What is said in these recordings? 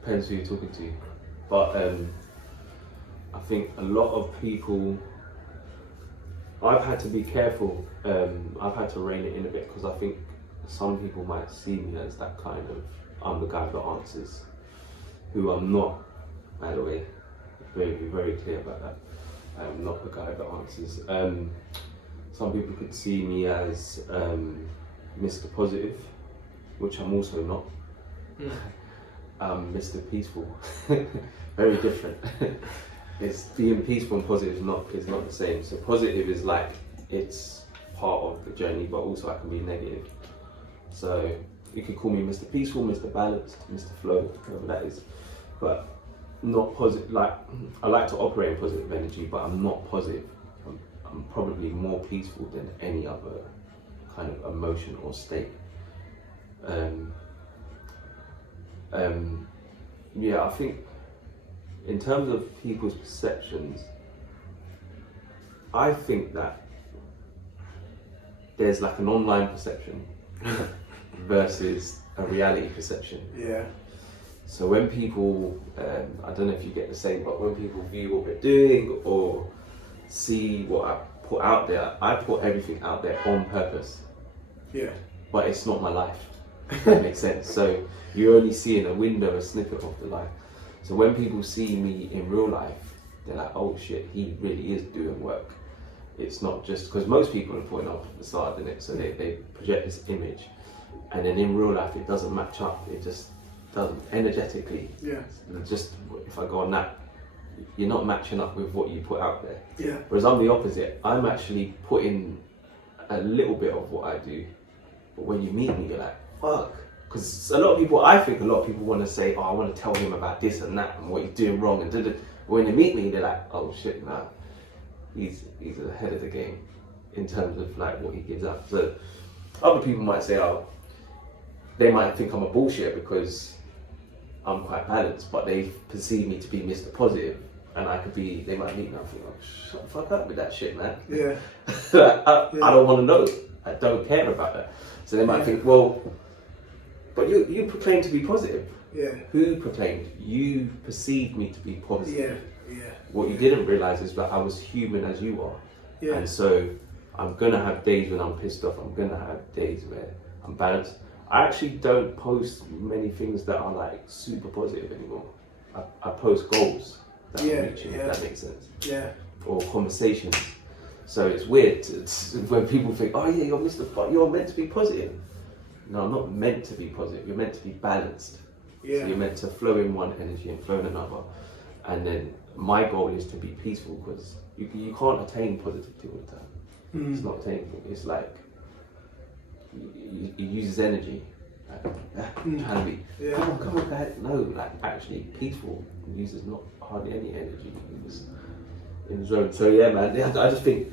Depends who you're talking to. But I think a lot of people, I've had to be careful. I've had to rein it in a bit because I think some people might see me as that kind of, I'm the guy that answers, who I'm not, by the way. Very, very clear about that. I'm not the guy that answers. Some people could see me as Mr. Positive, which I'm also not. Mr. Peaceful. Very different. It's being peaceful and positive is not the same. So positive is like it's part of the journey, but also I can be negative. So you could call me Mr. Peaceful, Mr. Balanced, Mr. Flow, whatever that is. But not positive. Like I like to operate in positive energy, but I'm not positive. I'm probably more peaceful than any other kind of emotion or state. Yeah, I think in terms of people's perceptions, I think that there's like an online perception versus a reality perception. Yeah. So when people, I don't know if you get the same, but when people view what we're doing or see what I put out there, I put everything out there on purpose. Yeah. But it's not my life, if that makes sense. So you're only seeing a window, a snippet of the life. So when people see me in real life, they're like, oh shit, he really is doing work. It's not just, because most people are putting up a facade in it, so they project this image. And then in real life, it doesn't match up. It just doesn't, energetically. Yeah. Just, if I go on that, you're not matching up with what you put out there. Yeah. Whereas I'm the opposite. I'm actually putting a little bit of what I do. But when you meet me, you're like, fuck. Because a lot of people want to say, oh, I want to tell him about this and that and what he's doing wrong. And but when they meet me, they're like, oh shit, nah, he's ahead of the game in terms of like what he gives up. So other people might say, oh, they might think I'm a bullshit because I'm quite balanced, but they perceive me to be Mr. Positive, and they might meet me and think, oh, shut the fuck up with that shit, man. Yeah. I don't want to know. I don't care about that. So they might think, well, but you proclaim to be positive. Yeah. Who proclaimed? You perceived me to be positive. Yeah. What you didn't realise is that I was human as you are. Yeah. And so I'm gonna have days when I'm pissed off. I'm gonna have days where I'm balanced. I actually don't post many things that are like super positive anymore. I post goals that I'm reaching, if that makes sense. Yeah. Or conversations. So it's weird when people think, oh yeah, you're meant to be positive. No, I'm not meant to be positive. You're meant to be balanced. Yeah. So you're meant to flow in one energy and flow in another. And then my goal is to be peaceful, because you can't attain positivity all the time. It's not attainable. It's like it uses energy. Like, trying to be, come on, guys. No, like actually peaceful uses not hardly any energy. It's in the zone. So yeah, man. I just think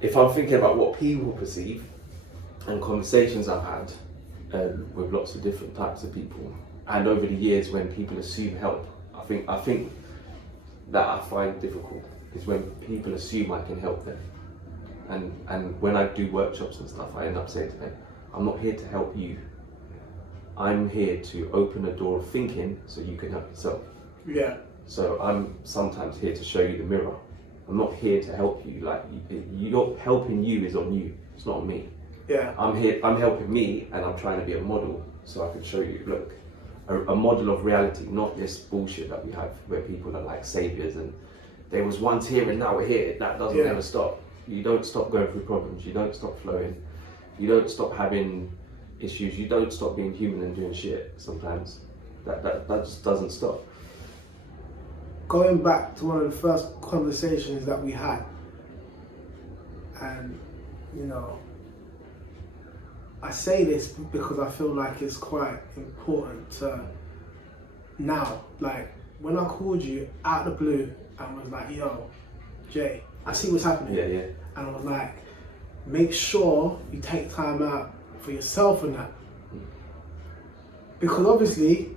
if I'm thinking about what people perceive and conversations I've had with lots of different types of people, and over the years when people assume help, I think that I find difficult is when people assume I can help them. And when I do workshops and stuff, I end up saying to them, I'm not here to help you. I'm here to open a door of thinking so you can help yourself. Yeah. So I'm sometimes here to show you the mirror. I'm not here to help you. Like you're helping you is on you. It's not on me. Yeah. I'm helping me, and I'm trying to be a model so I can show you, look, a model of reality, not this bullshit that we have where people are like saviors and there was once here and now we're here. That doesn't ever stop. You don't stop going through problems. You don't stop flowing. You don't stop having issues. You don't stop being human and doing shit sometimes. That just doesn't stop. Going back to one of the first conversations that we had, and you know, I say this because I feel like it's quite important to now. Like when I called you out of the blue and was like, yo, Jay, I see what's happening. Yeah. And I was like, make sure you take time out for yourself and that. Because obviously,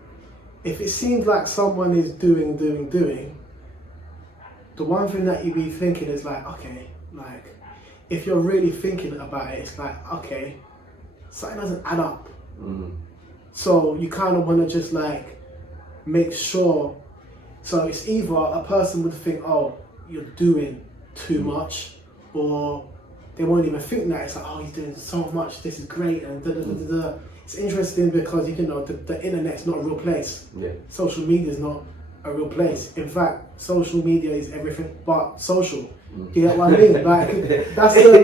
if it seems like someone is doing, the one thing that you be thinking is like, okay, like, if you're really thinking about it, it's like, okay, something doesn't add up. So you kind of want to just like make sure. So it's either a person would think, oh, you're doing too much, or they won't even think that. It's like, oh, he's doing so much, this is great, and da da da da da. It's interesting because, you know, the internet's not a real place. Yeah. Social media is not a real place. In fact, social media is everything but social. You get what I mean? Like, that's the,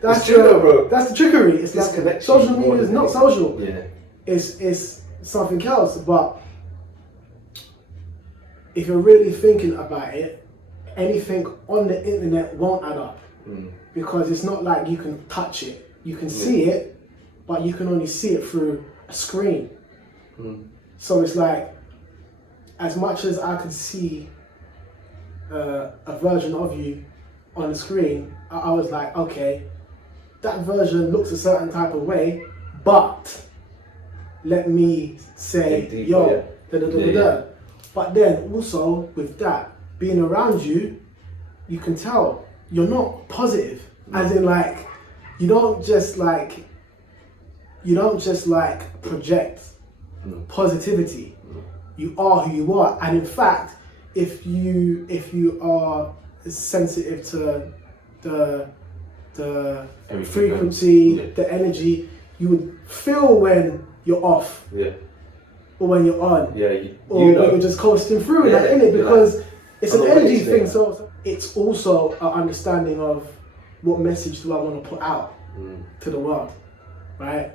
that's true, bro. That's the trickery. It's like social media is not social. Yeah. It's something else. But if you're really thinking about it, anything on the internet won't add up. Because it's not like you can touch it. You can see it, but you can only see it through a screen. So it's like, as much as I could see a version of you on the screen, I was like, okay, that version looks a certain type of way, but let me say, yo, da da da da da. But then also with that, being around you, you can tell you're not positive. As in, like, you don't just like project positivity. You are who you are, and in fact, if you are sensitive to the frequency, the energy, you would feel when you're off, or when you're on, or when you're just coasting through that, innit? Because it's an energy thing. So it's also an understanding of what message do I want to put out to the world, right?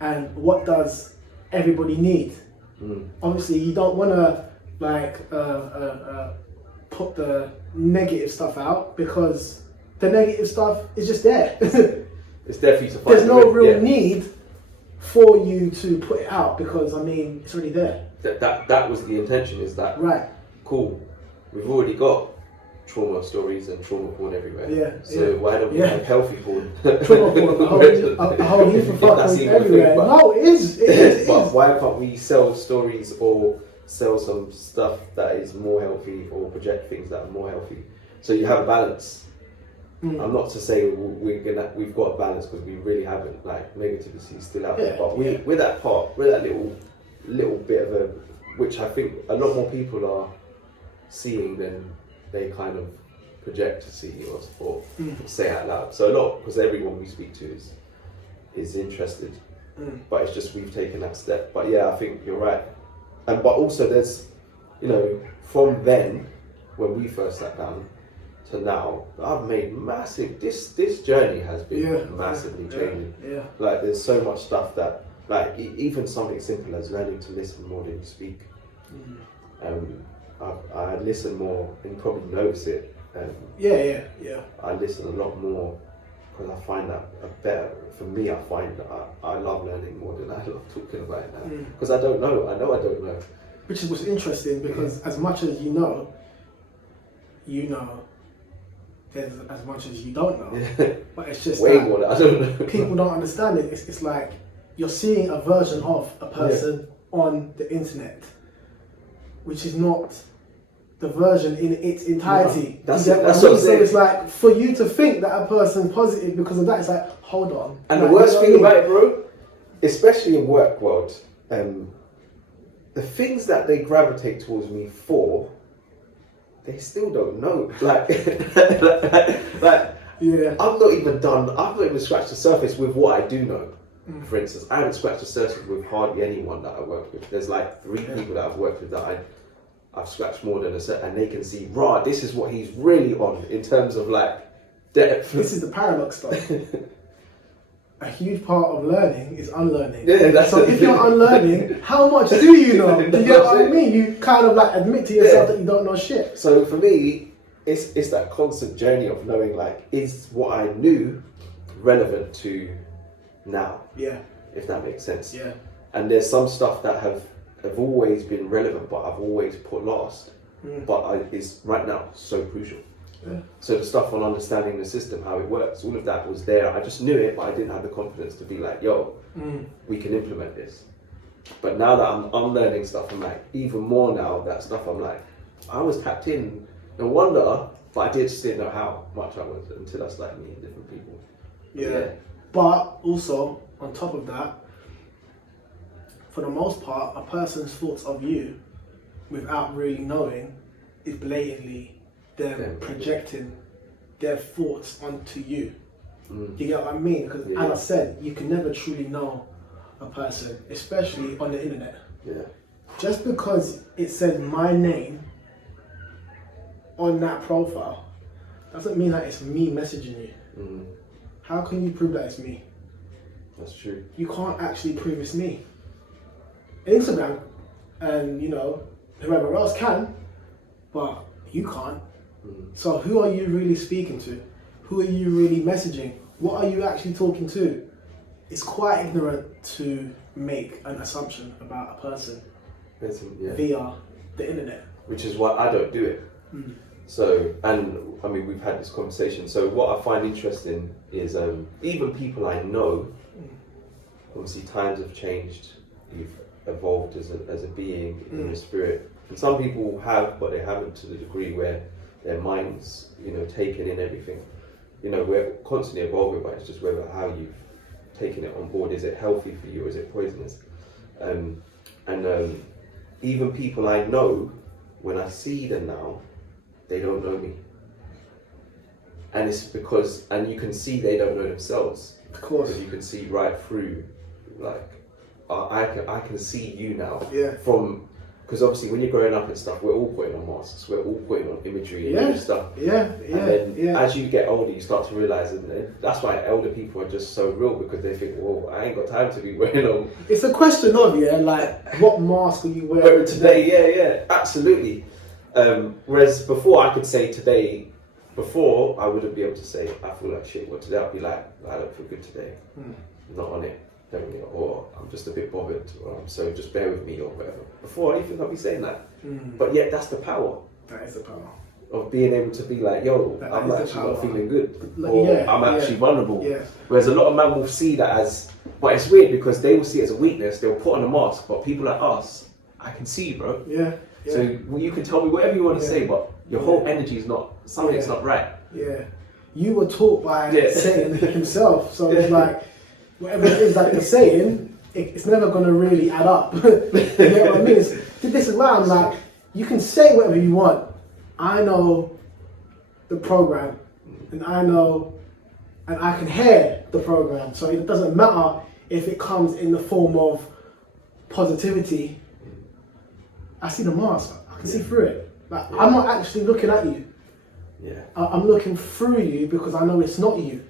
And what does everybody need? Obviously, you don't want to put the negative stuff out, because the negative stuff is just there. It's there for you to find. There's no real need for you to put it out, because I mean, it's already there. That was the intention. Is that right? Cool. We've already got trauma stories and trauma porn everywhere. Yeah. So why don't we have healthy porn? Trauma porn, a whole heap of fuckers everywhere. No, it is. But why can't we sell stories or sell some stuff that is more healthy, or project things that are more healthy? So you have a balance. I'm not to say we've got a balance, because we really haven't. Like, negativity is still out there, but we're that little bit of a, which I think a lot more people are seeing than they kind of project to see or say out loud. So a lot, because everyone we speak to is interested, but it's just we've taken that step. But yeah, I think you're right. And but also there's, you know, from then when we first sat down to now, I've made massive. This journey has been massively changing. Yeah. Like, there's so much stuff that, like, even something simple as learning to listen more than you speak. I listen more, and you probably notice it. I listen a lot more, because I find that for me, I find that I love learning more than I love talking about it now. Because I don't know. I know I don't know. Which is what's interesting, because as much as you know, there's as much as you don't know. But it's just way more that I don't know. People don't understand it. It's like you're seeing a version of a person on the internet, which is not the version in its entirety. That's so it's like, for you to think that a person's positive because of that, it's like, hold on. And the worst thing about it, bro, especially in work world, the things that they gravitate towards me for, they still don't know. Like, I've not even scratched the surface with what I do know. For instance, I haven't scratched the surface with hardly anyone that I work with. There's like 3 people that I've worked with that I've scratched more than a set, and they can see, this is what he's really on in terms of like depth. This is the paradox stuff. A huge part of learning is unlearning. So if you're unlearning, how much do you know? Do you get what I mean? You kind of like admit to yourself that you don't know shit. So for me, it's that constant journey of knowing, like, is what I knew relevant to now? Yeah. If that makes sense. Yeah. And there's some stuff that have always been relevant, but I've always put last. But is right now so crucial. Yeah. So the stuff on understanding the system, how it works, all of that was there. I just knew it, but I didn't have the confidence to be like, we can implement this. But now that I'm learning stuff, I'm like, even more now, that stuff, I'm like, I was tapped in. No wonder, but I just didn't know how much I was until I started meeting different people. Yeah. But also, on top of that, for the most part, a person's thoughts of you, without really knowing, is blatantly them projecting their thoughts onto you. You get what I mean? Because as I said, you can never truly know a person, especially on the internet. Yeah. Just because it says my name on that profile doesn't mean that it's me messaging you. How can you prove that it's me? That's true. You can't actually prove it's me. Instagram and whoever else can, but you can't. So who are you really speaking to? Who are you really messaging? What are you actually talking to? It's quite ignorant to make an assumption about a person via the internet. Which is why I don't do it. So, and I mean, we've had this conversation. So what I find interesting is even people I know, obviously times have changed. You've evolved as a being in the spirit. And some people have, but they haven't to the degree where their minds, taken in everything. We're constantly evolving, but it's just how you've taken it on board. Is it healthy for you or is it poisonous? And even people I know, when I see them now, they don't know me. And it's because, and you can see they don't know themselves. Of course. Because you can see right through, like, I can see you now. Yeah. Because obviously when you're growing up and stuff, we're all putting on masks, we're all putting on imagery and stuff. And then as you get older, you start to realise, and that's why elder people are just so real, because they think, well, I ain't got time to be wearing on. It's a question of, what mask are you wearing today? Yeah, absolutely. Whereas before I could say today, I wouldn't be able to say, I feel like shit. Well, today I'd be like, I don't feel good today. Not on it. Or I'm just a bit bothered, or so just bear with me, or whatever. Before I even I'd be saying that. But yet that's the power. That is the power. Of being able to be like, yo, I'm actually not feeling good. Or I'm actually vulnerable. Yeah. Whereas a lot of men will see that as, but it's weird because they will see it as a weakness, they'll put on a mask, but people like us, I can see you, bro. Yeah. So you can tell me whatever you want to say, but your whole energy is not, something's not right. Yeah. You were taught by Satan himself, so it's like, whatever it is that you're saying, it's never going to really add up. You know what I mean? This is why I'm like, you can say whatever you want. I know the program, and I can hear the program, so it doesn't matter if it comes in the form of positivity. I see the mask, I can see through it. Like, I'm not actually looking at you. Yeah. I'm looking through you because I know it's not you.